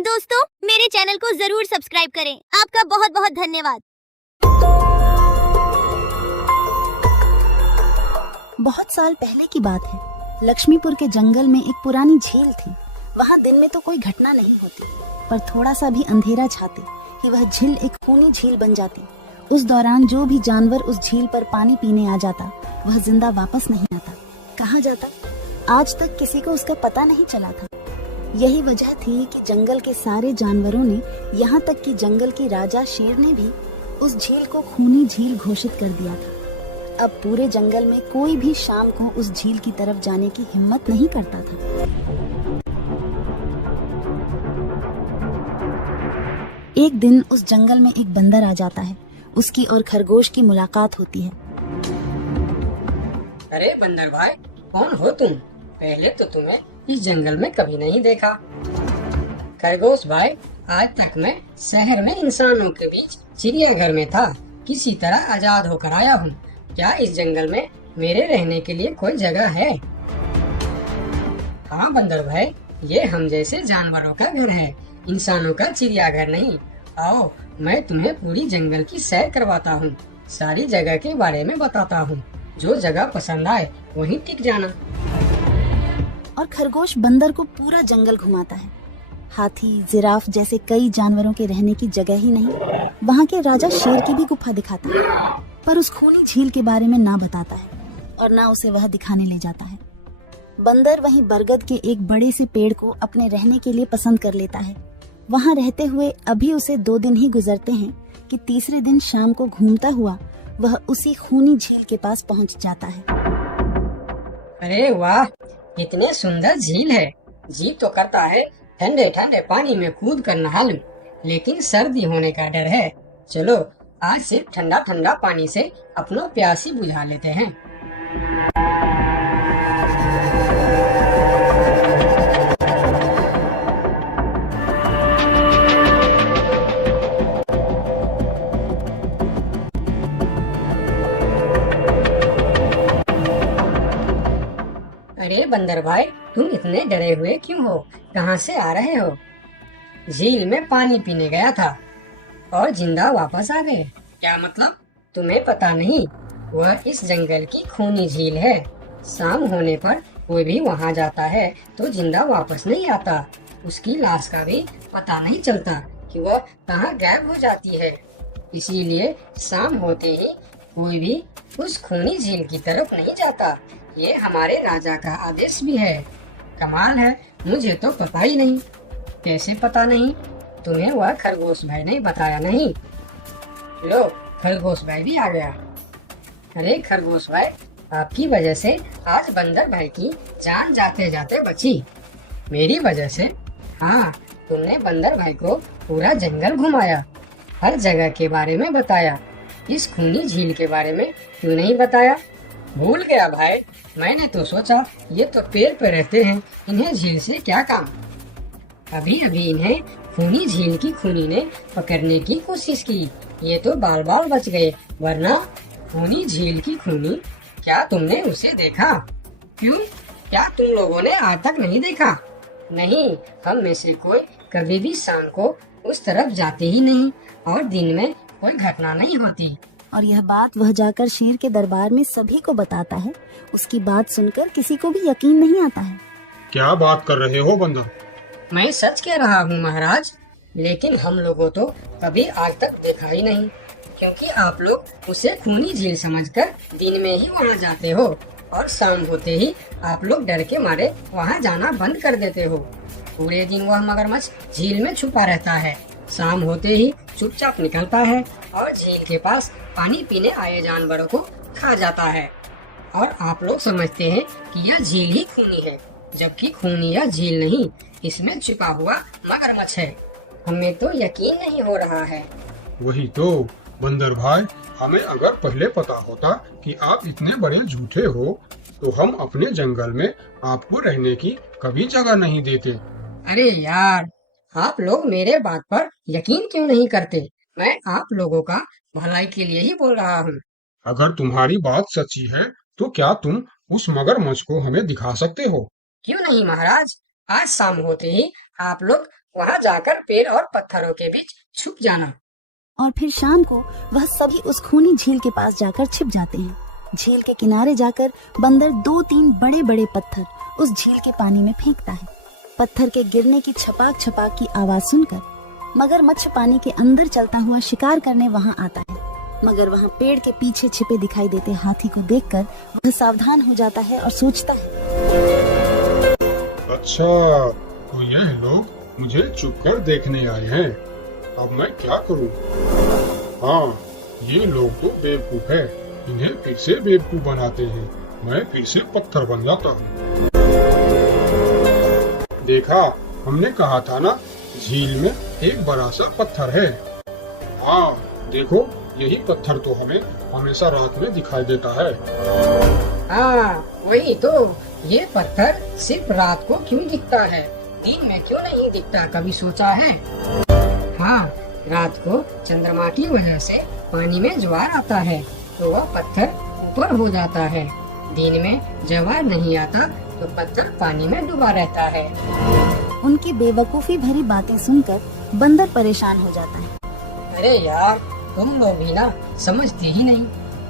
दोस्तों, मेरे चैनल को जरूर सब्सक्राइब करें। आपका बहुत बहुत धन्यवाद। बहुत साल पहले की बात है। लक्ष्मीपुर के जंगल में एक पुरानी झील थी। वहाँ दिन में तो कोई घटना नहीं होती, पर थोड़ा सा भी अंधेरा छाते कि वह झील एक खूनी झील बन जाती। उस दौरान जो भी जानवर उस झील पर पानी पीने आ जाता, वह जिंदा वापस नहीं आता। कहाँ जाता, आज तक किसी को उसका पता नहीं चला था। यही वजह थी कि जंगल के सारे जानवरों ने, यहाँ तक कि जंगल की राजा शेर ने भी उस झील को खूनी झील घोषित कर दिया था। अब पूरे जंगल में कोई भी शाम को उस झील की तरफ जाने की हिम्मत नहीं करता था। एक दिन उस जंगल में एक बंदर आ जाता है। उसकी और खरगोश की मुलाकात होती है। अरे बंदर भाई, कौन हो तुम? पहले तो तुम्हें इस जंगल में कभी नहीं देखा। खरगोश भाई, आज तक मैं शहर में इंसानों के बीच चिड़ियाघर में था, किसी तरह आजाद होकर आया हूँ। क्या इस जंगल में मेरे रहने के लिए कोई जगह है? हाँ बंदर भाई, ये हम जैसे जानवरों का घर है, इंसानों का चिड़ियाघर नहीं। आओ, मैं तुम्हें पूरी जंगल की सैर करवाता हूँ, सारी जगह के बारे में बताता हूँ। जो जगह पसंद आए वहीं टिक जाना। और खरगोश बंदर को पूरा जंगल घुमाता है। हाथी, जिराफ जैसे कई जानवरों के रहने की जगह ही नहीं, वहाँ के राजा शेर की भी गुफा दिखाता है, पर उस खूनी झील के बारे में ना बताता है और ना उसे वह दिखाने ले जाता है। बंदर वहीं बरगद के एक बड़े से पेड़ को अपने रहने के लिए पसंद कर लेता है। वहाँ रहते हुए अभी उसे 2 दिन ही गुजरते हैं कि तीसरे दिन शाम को घूमता हुआ वह उसी खूनी झील के पास पहुँच जाता है। अरे वाह, इतने सुंदर झील है। जी तो करता है ठंडे ठंडे पानी में कूद कर नहा लूं, लेकिन सर्दी होने का डर है। चलो, आज से ठंडा ठंडा पानी से अपना प्यासी बुझा लेते हैं। अरे बंदर भाई, तुम इतने डरे हुए क्यों हो? कहाँ से आ रहे हो? झील में पानी पीने गया था और जिंदा वापस आ गए। क्या मतलब? तुम्हें पता नहीं? वह इस जंगल की खूनी झील है। शाम होने पर कोई भी वहाँ जाता है तो जिंदा वापस नहीं आता। उसकी लाश का भी पता नहीं चलता कि वह कहाँ गायब हो जाती है। इसीलिए शाम होते ही कोई भी उस खूनी झील की तरफ नहीं जाता। ये हमारे राजा का आदेश भी है। कमाल है, मुझे तो पता ही नहीं। कैसे पता नहीं? तुम्हें वह खरगोश भाई ने बताया नहीं? लो, खरगोश भाई भी आ गया। अरे खरगोश भाई, आपकी वजह से आज बंदर भाई की जान जाते जाते बची। मेरी वजह से? हाँ, तुमने बंदर भाई को पूरा जंगल घुमाया, हर जगह के बारे में बताया। इस खूनी झील के बारे में क्यों नहीं बताया? भूल गया भाई, मैंने तो सोचा ये तो पेड़ पे रहते हैं, इन्हें झील से क्या काम। अभी अभी इन्हें खूनी झील की खूनी ने पकड़ने की कोशिश की, ये तो बाल बाल बच गए, वरना खूनी झील की खूनी, क्या तुमने उसे देखा? क्यों, क्या तुम लोगों ने आज तक नहीं देखा? नहीं, हम में से कोई कभी भी शाम को उस तरफ जाते ही नहीं और दिन में कोई घटना नहीं होती। और यह बात वह जाकर शेर के दरबार में सभी को बताता है। उसकी बात सुनकर किसी को भी यकीन नहीं आता है। क्या बात कर रहे हो बंदर? मैं सच कह रहा हूँ महाराज, लेकिन हम लोगों तो कभी आज तक देखा ही नहीं, क्योंकि आप लोग उसे खूनी झील समझकर दिन में ही वहाँ जाते हो और शाम होते ही आप लोग डर के मारे वहाँ जाना बंद कर देते हो। पूरे दिन वह मगरमच्छ झील में छुपा रहता है, शाम होते ही चुपचाप निकलता है और झील के पास पानी पीने आए जानवरों को खा जाता है। और आप लोग समझते हैं कि यह झील ही खूनी है, जबकि खूनी यह झील नहीं, इसमें छिपा हुआ मगरमच्छ है। हमें तो यकीन नहीं हो रहा है। वही तो बंदर भाई, हमें अगर पहले पता होता कि आप इतने बड़े झूठे हो तो हम अपने जंगल में आपको रहने की कभी जगह नहीं देते। अरे यार, आप लोग मेरे बात पर यकीन क्यों नहीं करते? मैं आप लोगों का भलाई के लिए ही बोल रहा हूँ। अगर तुम्हारी बात सच्ची है तो क्या तुम उस मगरमच्छ को हमें दिखा सकते हो? क्यों नहीं महाराज, आज शाम होते ही आप लोग वहाँ जाकर पेड़ और पत्थरों के बीच छुप जाना। और फिर शाम को वह सभी उस खूनी झील के पास जाकर छिप जाते हैं। झील के किनारे जाकर बंदर 2-3 बड़े बड़े पत्थर उस झील के पानी में फेंकता है। पत्थर के गिरने की छपाक छपाक की आवाज सुनकर मगरमच्छ पानी के अंदर चलता हुआ शिकार करने वहां आता है। मगर वहां पेड़ के पीछे छिपे दिखाई देते हाथी को देखकर वह सावधान हो जाता है और सोचता है, अच्छा, तो यह लोग मुझे चुप कर देखने आए हैं। अब मैं क्या करूं? हाँ, ये लोग तो बेवकूफ है। इन्हें फिर से बेवकूफ बनाते हैं। मैं फिर से पत्थर बन जाता हूँ। देखा, हमने कहा था ना, झील में एक बड़ा सा पत्थर है। हाँ, देखो, यही पत्थर तो हमें हमेशा रात में दिखाई देता है। हाँ, वही तो। ये पत्थर सिर्फ रात को क्यों दिखता है, दिन में क्यों नहीं दिखता, कभी सोचा है? हाँ, रात को चंद्रमा की वजह से पानी में ज्वार आता है तो वह पत्थर ऊपर हो जाता है। दिन में ज्वार नहीं आता तो पत्थर पानी में डूबा रहता है। उनकी बेवकूफी भरी बातें सुनकर बंदर परेशान हो जाता है। अरे यार, तुम लोग भी ना समझते ही नहीं।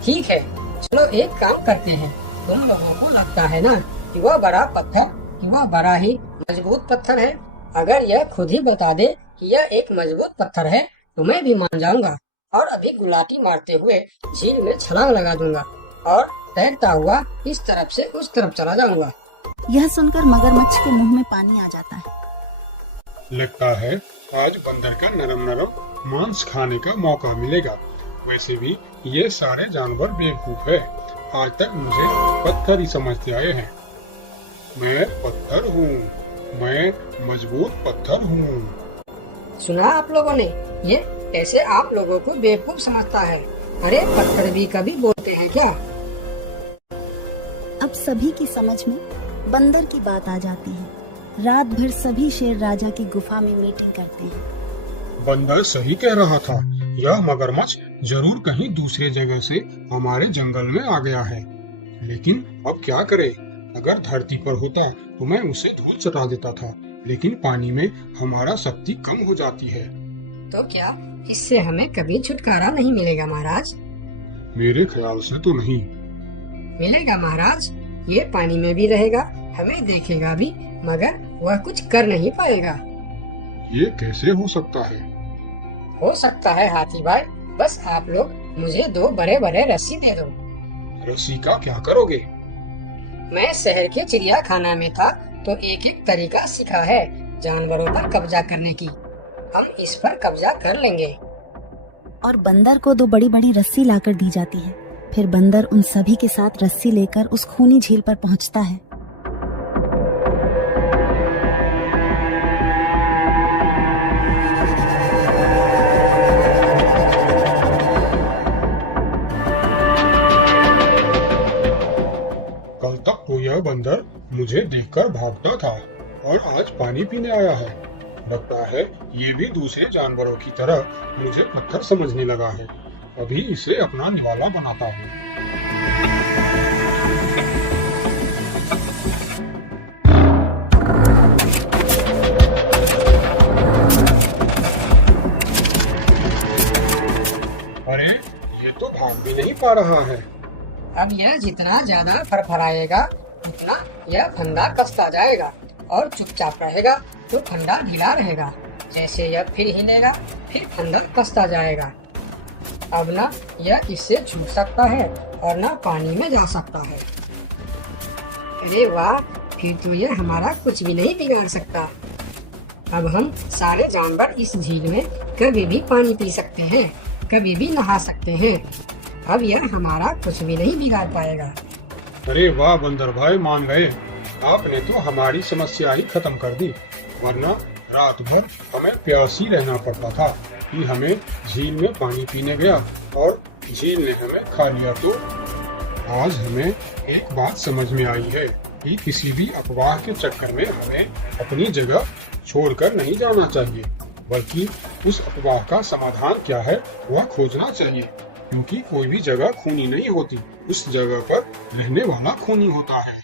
ठीक है, चलो एक काम करते हैं। तुम लोगों को लगता है ना कि वह बड़ा पत्थर, कि वह बड़ा ही मजबूत पत्थर है। अगर यह खुद ही बता दे कि यह एक मजबूत पत्थर है तो मैं भी मान जाऊंगा और अभी गुलाटी मारते हुए झील में छलांग लगा दूंगा और तैरता हुआ इस तरफ से उस तरफ चला जाऊंगा। यह सुनकर मगरमच्छ के मुंह में पानी आ जाता है। लगता है आज बंदर का नरम नरम मांस खाने का मौका मिलेगा। वैसे भी ये सारे जानवर बेवकूफ है। आज तक मुझे पत्थर ही समझते आए हैं। मैं पत्थर हूँ, मैं मजबूत पत्थर हूँ। सुना आप लोगों ने? ये ऐसे आप लोगों को बेवकूफ समझता है। अरे पत्थर भी कभी बोलते हैं क्या? अब सभी की समझ में बंदर की बात आ जाती है। रात भर सभी शेर राजा की गुफा में मीटिंग करते हैं। बंदर सही कह रहा था। यह मगरमच्छ जरूर कहीं दूसरे जगह से हमारे जंगल में आ गया है। लेकिन अब क्या करे? अगर धरती पर होता तो मैं उसे धूल चटा देता था, लेकिन पानी में हमारा शक्ति कम हो जाती है। तो क्या इससे हमें कभी छुटकारा नहीं मिलेगा महाराज? मेरे ख्याल से तो नहीं। मिलेगा महाराज। ये पानी में भी रहेगा, हमें देखेगा भी, मगर वह कुछ कर नहीं पाएगा। ये कैसे हो सकता है? हो सकता है हाथी भाई। बस आप लोग मुझे 2 बड़े बड़े रस्सी दे दो। रस्सी का क्या करोगे? मैं शहर के चिड़िया खाना में था तो एक तरीका सीखा है जानवरों पर कब्जा करने की। हम इस पर कब्जा कर लेंगे। और बंदर को 2 बड़ी बड़ी रस्सी लाकर दी जाती है। फिर बंदर उन सभी के साथ रस्सी लेकर उस खूनी झील पर पहुंचता है। कल तक तो यह बंदर मुझे देखकर भागता था और आज पानी पीने आया है। लगता है ये भी दूसरे जानवरों की तरह मुझे पत्थर समझने लगा है। अभी इसे अपना निवाला बनाता हूँ। अरे, ये तो भाग भी नहीं पा रहा है। अब यह जितना ज्यादा फरफराएगा उतना यह फंदा कसता जाएगा और चुपचाप रहेगा तो फंदा ढीला रहेगा। जैसे यह फिर हिलेगा फिर फंदा कसता जाएगा। अब ना यह इससे छूट सकता है और ना पानी में जा सकता है। अरे वाह, फिर तो यह हमारा कुछ भी नहीं बिगाड़ सकता। अब हम सारे जानवर इस झील में कभी भी पानी पी सकते हैं, कभी भी नहा सकते हैं। अब यह हमारा कुछ भी नहीं बिगाड़ पाएगा। अरे वाह बंदर भाई, मान गए। आपने तो हमारी समस्या ही खत्म कर दी। वरना रात भर हमें प्यासी रहना पड़ता था कि हमें झील में पानी पीने गया और झील ने हमें खा लिया। तो आज हमें एक बात समझ में आई है कि किसी भी अफवाह के चक्कर में हमें अपनी जगह छोड़कर नहीं जाना चाहिए, बल्कि उस अफवाह का समाधान क्या है वह खोजना चाहिए। क्योंकि कोई भी जगह खूनी नहीं होती, उस जगह पर रहने वाला खूनी होता है।